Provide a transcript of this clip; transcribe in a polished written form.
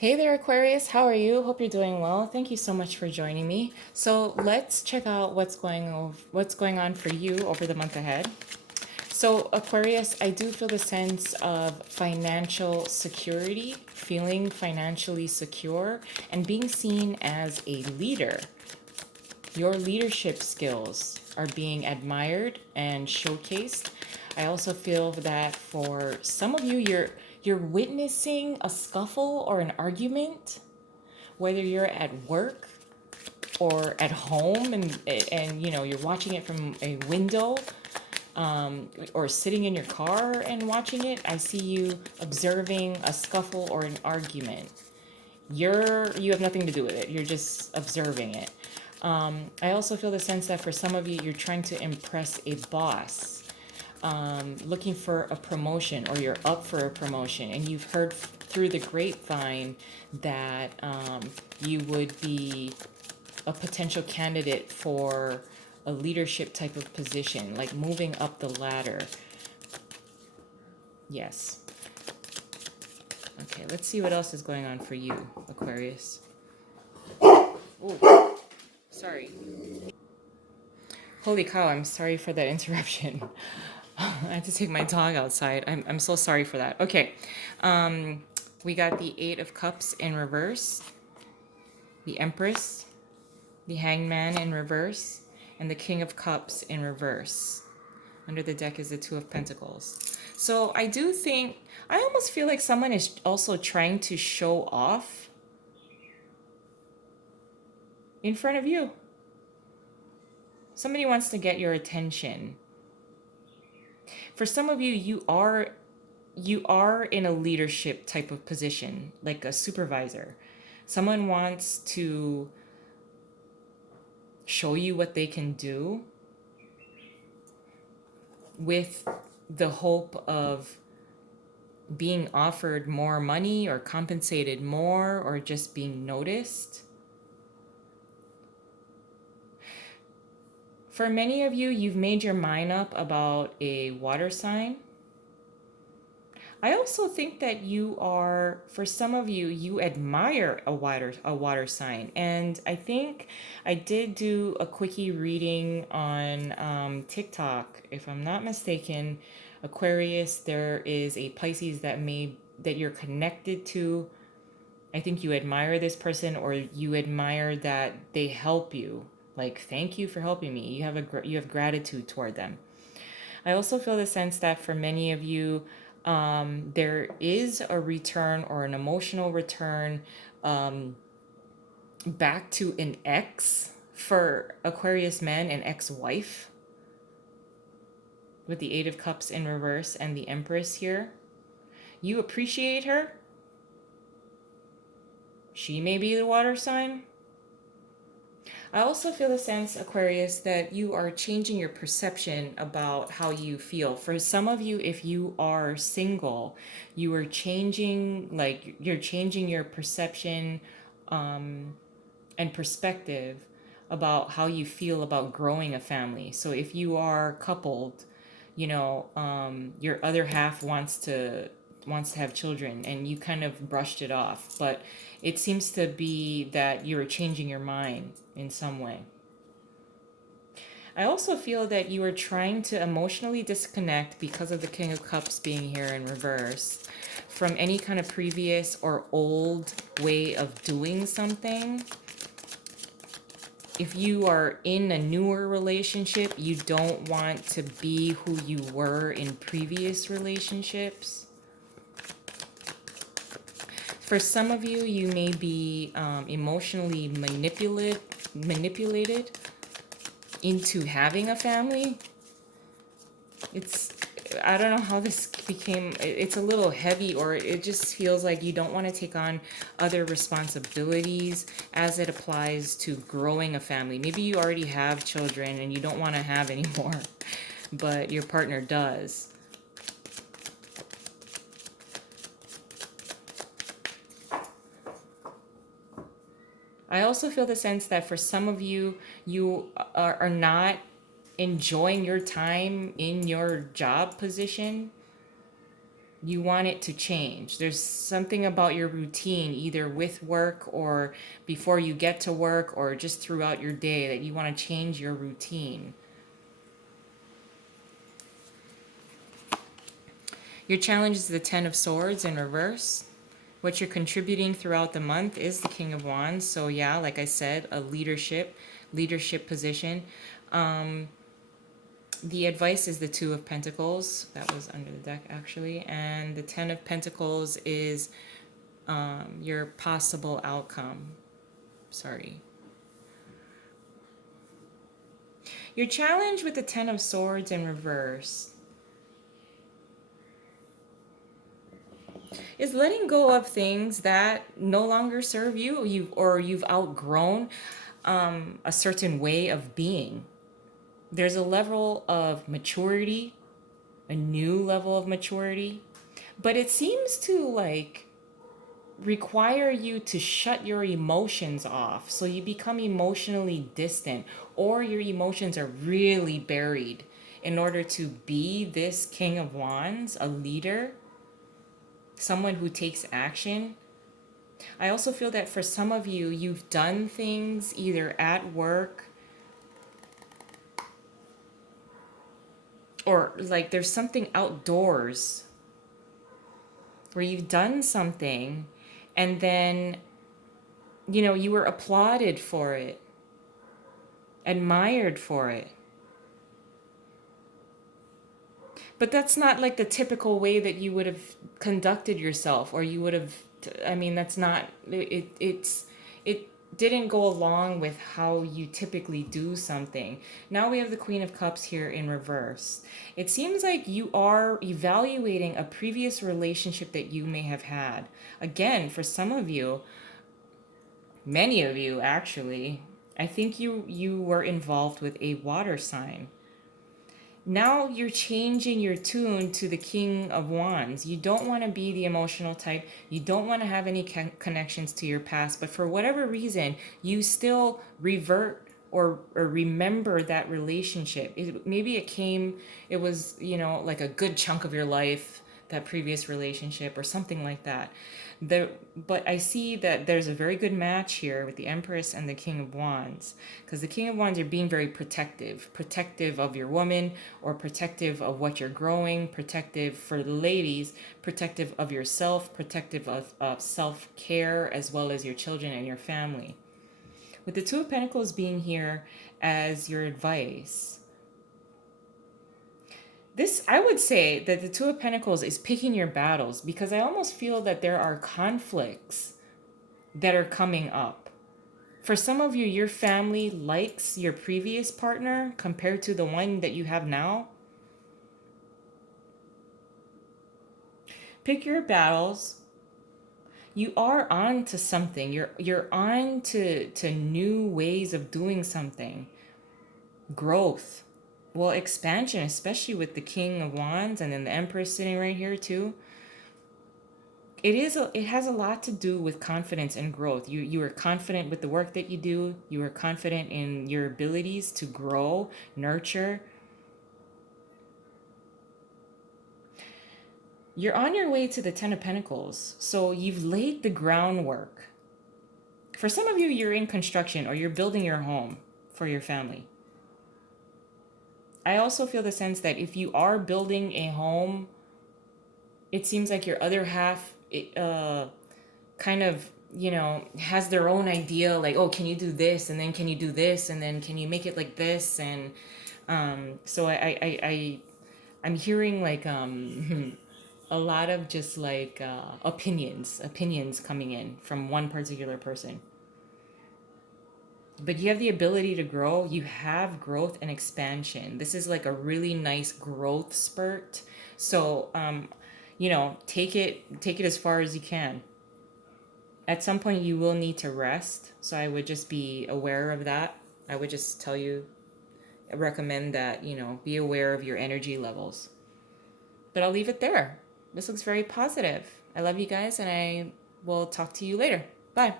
Hey there, Aquarius. How are you? Hope you're doing well. Thank you so much for joining me. So let's check out what's going on for you over the month ahead. So Aquarius, I do feel the sense of financial security, feeling financially secure, and being seen as a leader. Your leadership skills are being admired and showcased. I also feel that for some of you, you're witnessing a scuffle or an argument, whether you're at work or at home, and you're watching it from a window, or sitting in your car and watching it. I see you observing a scuffle or an argument. You have nothing to do with it. You're just observing it. I also feel the sense that for some of you, you're trying to impress a boss, looking for a promotion, or you're up for a promotion, and you've heard through the grapevine that you would be a potential candidate for a leadership type of position, like moving up the ladder. Yes. Okay, let's see what else is going on for you, Aquarius. Oh, sorry. Holy cow, I'm sorry for that interruption. I had to take my dog outside. I'm so sorry for that. Okay. We got the Eight of Cups in reverse, the Empress, the Hangman in reverse, and the King of Cups in reverse. Under the deck is the Two of Pentacles. So I do think, I almost feel like someone is also trying to show off in front of you. Somebody wants to get your attention. For some of you, you are in a leadership type of position, like a supervisor. Someone wants to show you what they can do with the hope of being offered more money or compensated more or just being noticed. For many of you, you've made your mind up about a water sign. I also think that for some of you, you admire a water sign. And I think I did do a quickie reading on TikTok, if I'm not mistaken. Aquarius, there is a Pisces that you're connected to. I think you admire this person, or you admire that they help you. Like, thank you for helping me. You have gratitude toward them. I also feel the sense that for many of you, there is a return or an emotional return, back to an ex. For Aquarius men, an ex-wife, with the Eight of Cups in reverse and the Empress here. You appreciate her. She may be the water sign. I also feel the sense, Aquarius, that you are changing your perception about how you feel. For some of you, if you are single, you're changing your perception, and perspective about how you feel about growing a family. So if you are coupled, your other half wants to have children, and you kind of brushed it off, but it seems to be that you're changing your mind in some way. I also feel that you are trying to emotionally disconnect, because of the King of Cups being here in reverse, from any kind of previous or old way of doing something. If you are in a newer relationship, you don't want to be who you were in previous relationships. For some of you, you may be emotionally manipulated into having a family. I don't know how this became, it's a little heavy, or it just feels like you don't want to take on other responsibilities as it applies to growing a family. Maybe you already have children and you don't want to have any more, but your partner does. I also feel the sense that for some of you, you are not enjoying your time in your job position. You want it to change. There's something about your routine, either with work or before you get to work or just throughout your day, that you want to change your routine. Your challenge is the Ten of Swords in reverse. What you're contributing throughout the month is the King of Wands. So yeah, like I said, a leadership position. The advice is the Two of Pentacles. That was under the deck actually. And the Ten of Pentacles is your possible outcome. Sorry. Your challenge with the Ten of Swords in reverse is letting go of things that no longer serve you. You've outgrown a certain way of being. There's a level of maturity, a new level of maturity, but it seems to like require you to shut your emotions off. So you become emotionally distant, or your emotions are really buried in order to be this King of Wands, a leader, someone who takes action. I also feel that for some of you, you've done things either at work or like there's something outdoors where you've done something and then, you know, you were applauded for it, admired for it. But that's not like the typical way that you would have conducted yourself, or you would have, I mean, that's not, it didn't go along with how you typically do something. Now we have the Queen of Cups here in reverse. It seems like you are evaluating a previous relationship that you may have had. Again, for some of you, many of you actually, I think you were involved with a water sign. Now you're changing your tune to the King of Wands. You don't want to be the emotional type. You don't want to have any connections to your past. But for whatever reason, you still revert or remember that relationship. Maybe it was, you know, like a good chunk of your life, that previous relationship or something like that. But I see that there's a very good match here with the Empress and the King of Wands, because the King of Wands, you're being very protective of your woman, or protective of what you're growing, protective for the ladies, protective of yourself, protective of self-care, as well as your children and your family. With the Two of Pentacles being here as your advice, this, I would say that the Two of Pentacles is picking your battles, because I almost feel that there are conflicts that are coming up. For some of you, your family likes your previous partner compared to the one that you have now. Pick your battles. You are on to something. You're on to new ways of doing something. Growth. Well, expansion, especially with the King of Wands and then the Empress sitting right here too. It has a lot to do with confidence and growth. You are confident with the work that you do. You are confident in your abilities to grow, nurture. You're on your way to the Ten of Pentacles. So you've laid the groundwork. For some of you, you're in construction or you're building your home for your family. I also feel the sense that if you are building a home, it seems like your other half kind of, you know, has their own idea, like, oh, can you do this, and then can you do this, and then can you make it like this, and so I'm hearing like a lot of just like opinions coming in from one particular person. But you have the ability to grow. You have growth and expansion. This is like a really nice growth spurt. So, you know, take it as far as you can. At some point, you will need to rest. So I would just be aware of that. I would just recommend that, you know, be aware of your energy levels. But I'll leave it there. This looks very positive. I love you guys, and I will talk to you later. Bye.